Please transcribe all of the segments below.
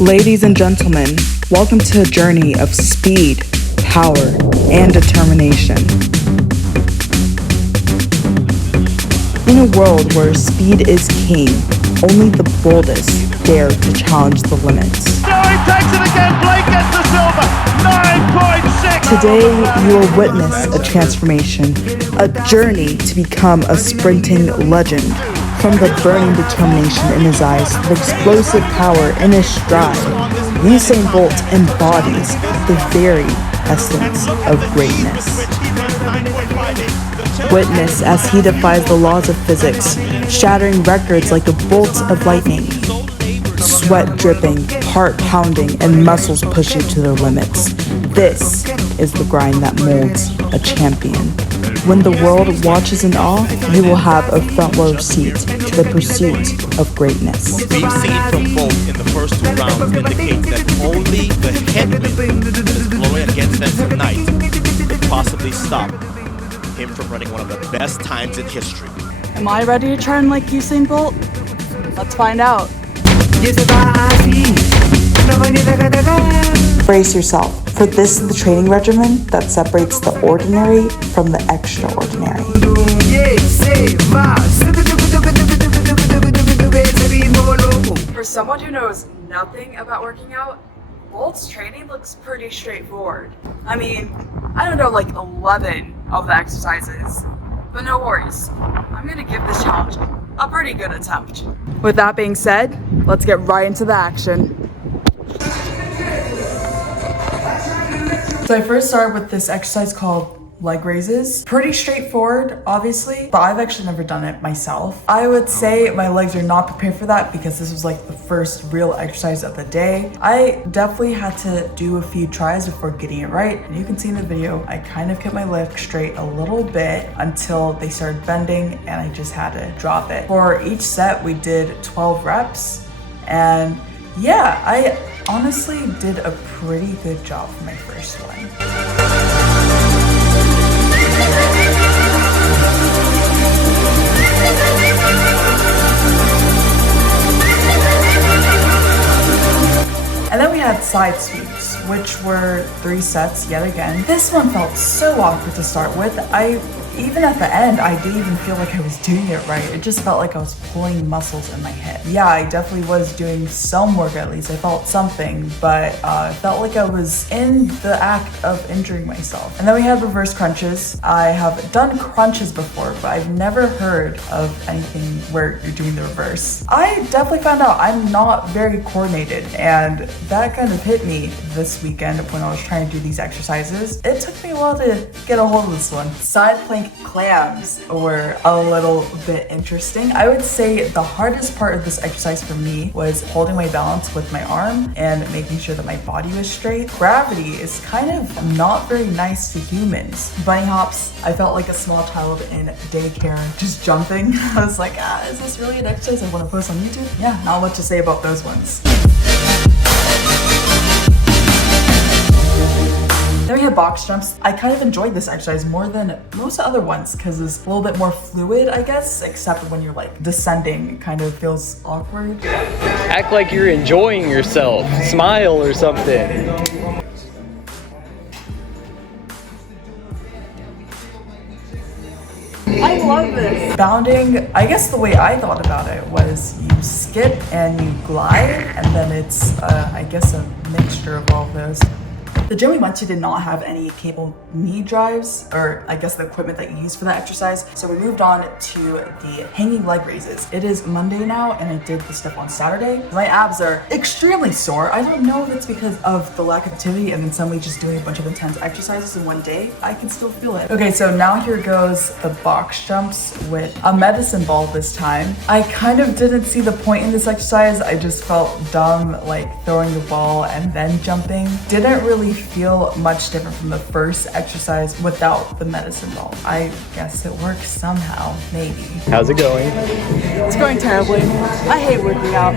Ladies and gentlemen, welcome to a journey of speed, power, and determination. In a world where speed is king, only the boldest dare to challenge the limits. No, he takes it again. Blake gets the silver. 9.6. Today, you will witness a transformation, a journey to become a sprinting legend. From the burning determination in his eyes to the explosive power in his stride, Usain Bolt embodies the very essence of greatness. Witness as he defies the laws of physics, shattering records like the bolts of lightning. Sweat dripping, heart pounding, and muscles pushing to their limits. This is the grind that molds a champion. When the world watches in awe, you will have a front row seat to the pursuit of greatness. We've seen from Bolt in the first 2 rounds indicate that only the headwind that is blowing against them tonight could possibly stop him from running one of the best times in history. Am I ready to train like Usain Bolt? Let's find out. Brace yourself, for this is the training regimen that separates the ordinary from the extraordinary. For someone who knows nothing about working out, Bolt's training looks pretty straightforward. I mean, I don't know like 11 of the exercises, but no worries. I'm gonna give this challenge a pretty good attempt. With that being said, let's get right into the action. So I first started with this exercise called leg raises. Pretty straightforward, obviously, but I've actually never done it myself. I would say my legs are not prepared for that because this was like the first real exercise of the day. I definitely had to do a few tries before getting it right. And you can see in the video, I kind of kept my legs straight a little bit until they started bending and I just had to drop it. For each set, we did 12 reps. And yeah, I honestly did a pretty good job for my first one. And then we had side sweeps, which were 3 sets yet again. This one felt so awkward to start with. Even at the end, I didn't even feel like I was doing it right. It just felt like I was pulling muscles in my hip. Yeah, I definitely was doing some work at least. I felt something, but it felt like I was in the act of injuring myself. And then we had reverse crunches. I have done crunches before, but I've never heard of anything where you're doing the reverse. I definitely found out I'm not very coordinated, and that kind of hit me this weekend when I was trying to do these exercises. It took me a while to get a hold of this one. Side plank clams were a little bit interesting. I would say the hardest part of this exercise for me was holding my balance with my arm and making sure that my body was straight. Gravity is kind of not very nice to humans. Bunny hops, I felt like a small child in daycare just jumping. I was like, is this really an exercise I want to post on YouTube? Yeah, not much to say about those ones. Then we had box jumps. I kind of enjoyed this exercise more than most other ones because it's a little bit more fluid, I guess, except when you're like descending, it kind of feels awkward. Act like you're enjoying yourself. Smile or something. I love this. Bounding, I guess the way I thought about it was you skip and you glide, and then it's, I guess, a mixture of all of those. The gym we went to did not have any cable knee drives, or I guess the equipment that you use for that exercise. So we moved on to the hanging leg raises. It is Monday now, and I did the stuff on Saturday. My abs are extremely sore. I don't know if it's because of the lack of activity and then suddenly just doing a bunch of intense exercises in one day. I can still feel it. Okay, so now here goes the box jumps with a medicine ball this time. I kind of didn't see the point in this exercise. I just felt dumb, like throwing the ball and then jumping. Didn't really feel much different from the first exercise without the medicine ball. I guess it works somehow, maybe. How's it going? It's going terribly. I hate working out.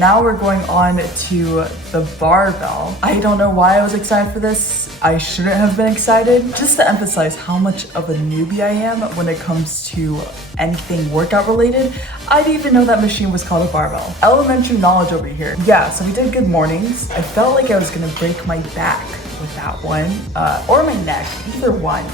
Now we're going on to the barbell. I don't know why I was excited for this. I shouldn't have been excited. Just to emphasize how much of a newbie I am when it comes to anything workout related, I didn't even know that machine was called a barbell. Elementary knowledge over here. Yeah, so we did good mornings. I felt like I was gonna break my back with that one, or my neck. Either one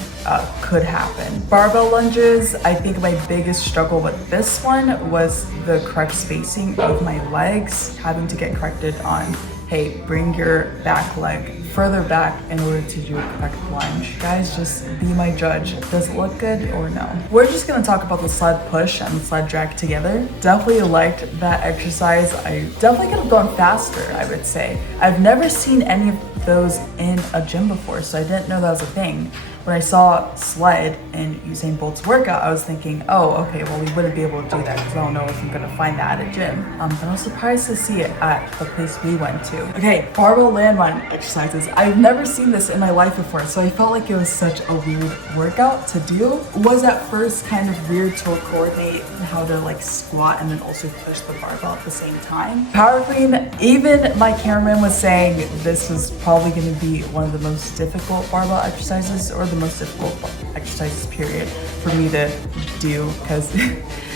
could happen. Barbell lunges, I think my biggest struggle with this one was the correct spacing of my legs, having to get corrected on, hey, bring your back leg further back in order to do a correct lunge. Guys, just be my judge. Does it look good or no? We're just gonna talk about the sled push and the sled drag together. Definitely liked that exercise. I definitely could have gone faster, I would say. I've never seen any of those in a gym before, so I didn't know that was a thing. When I saw sled in Usain Bolt's workout, I was thinking, oh, okay, well, we wouldn't be able to do that because I don't know if I'm gonna find that at a gym. But I was surprised to see it at the place we went to. Okay, barbell landmine exercises. I've never seen this in my life before, so I felt like it was such a weird workout to do. It was at first kind of weird to coordinate how to like squat and then also push the barbell at the same time. Power clean, even my cameraman was saying this was probably gonna be one of the most difficult barbell exercises, or the most difficult exercises period for me to do, because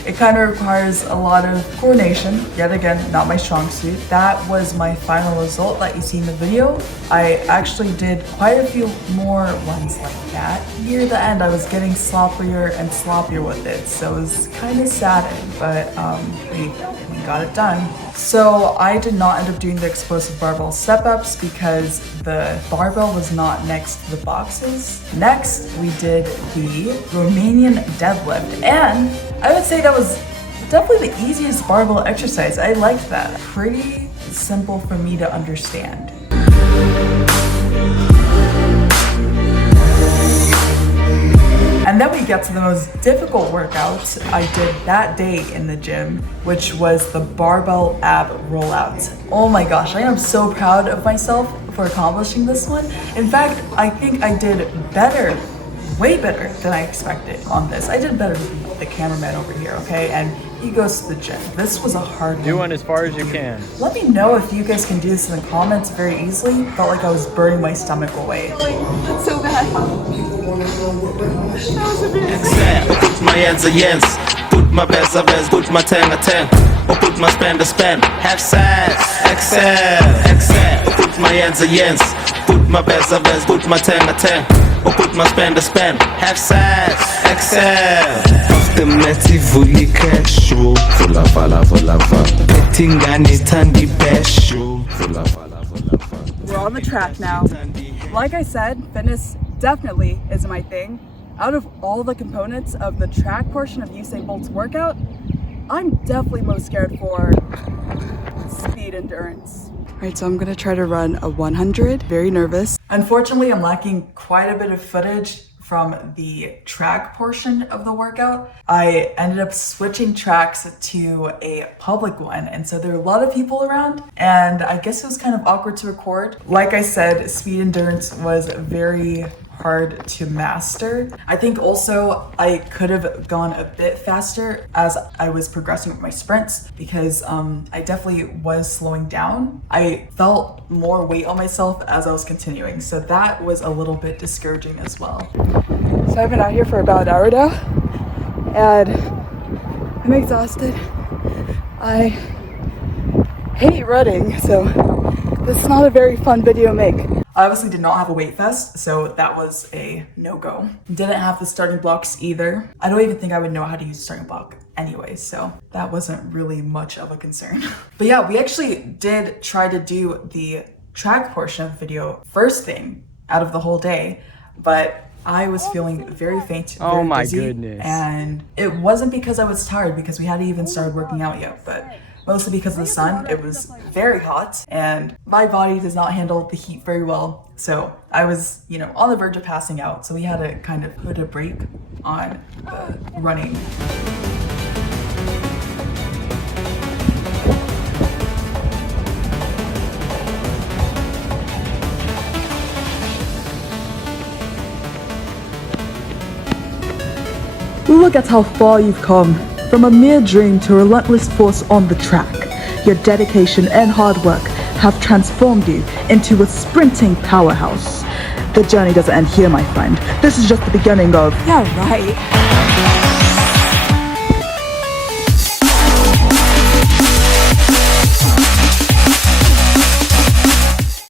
it kind of requires a lot of coordination. Yet again, not my strong suit. That was my final result that you see in the video. I actually did quite a few more ones like that. Near the end, I was getting sloppier and sloppier with it, so it was kind of saddening, but we got it done. So I did not end up doing the explosive barbell step-ups because the barbell was not next to the boxes. Next, we did the Romanian deadlift, and I would say that was definitely the easiest barbell exercise. I liked that. Pretty simple for me to understand. And then we get to the most difficult workout I did that day in the gym, which was the barbell ab rollout. Oh my gosh, I am so proud of myself for accomplishing this one. In fact, I think I did better, way better than I expected on this. I did better than the cameraman over here, okay? And he goes to the gym. This was a hard one. Do one as far as you can. Let me know if you guys can do this in the comments very easily. Felt like I was burning my stomach away. That's so bad. Exhale, put my hands against, put my best of best, put my 10 a 10, or put my spend a spend, have sex, exhale, exhale, put my hands against, put my best of best, put my 10 a 10, or put my spend a spend, have sex, exhale. After Messi fully cash show, Tingani Tandy best show. We're on the track now. Like I said, fitness definitely is my thing. Out of all the components of the track portion of Usain Bolt's workout, I'm definitely most scared for speed endurance. All right, so I'm gonna try to run a 100, very nervous. Unfortunately, I'm lacking quite a bit of footage from the track portion of the workout. I ended up switching tracks to a public one, and so there were a lot of people around, and I guess it was kind of awkward to record. Like I said, speed endurance was very hard to master. I think also I could have gone a bit faster as I was progressing with my sprints, because I definitely was slowing down. I felt more weight on myself as I was continuing, so that was a little bit discouraging as well. So I've been out here for about an hour now, and I'm exhausted. I hate running, so this is not a very fun video to make. I obviously did not have a weight vest, so that was a no-go. Didn't have the starting blocks either. I don't even think I would know how to use a starting block anyway, so that wasn't really much of a concern. But yeah, we actually did try to do the track portion of the video first thing out of the whole day, but I was feeling very faint, very Oh my dizzy, goodness. and it wasn't because I was tired, because we hadn't even started working out yet, but mostly because of the sun. It was very hot, and my body does not handle the heat very well. So I was, on the verge of passing out. So we had to kind of put a break on the running. Look at how far you've come. From a mere dream to a relentless force on the track. Your dedication and hard work have transformed you into a sprinting powerhouse. The journey doesn't end here, my friend. This is just the beginning of... Yeah, right.